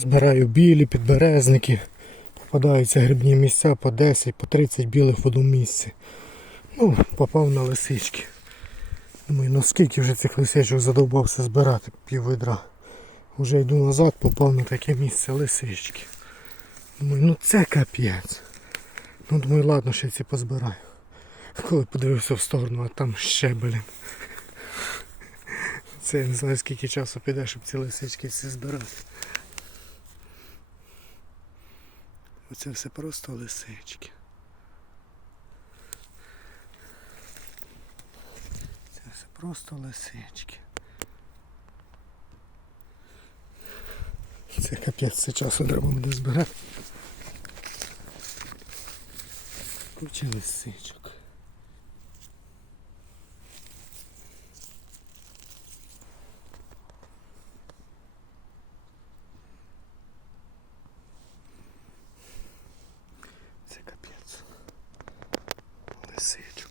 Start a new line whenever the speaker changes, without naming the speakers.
Збираю білі, підберезники. Попадаються грибні місця по 10, по 30 білих в одному місці. Ну, попав на лисички. Думаю, ну скільки вже цих лисичок задовбався збирати пів ведра. Уже йду назад, попав на таке місце лисички. Думаю, ну це капець. Ну думаю, ладно, ще ці позбираю. Коли подивився в сторону, а там ще, блін. Це я не знаю скільки часу піде, щоб ці лисички всі збирати. Оце все просто лисички. Це все просто лисички. Це капець, це часу треба буде збирати. Куча лисичок. Cacete.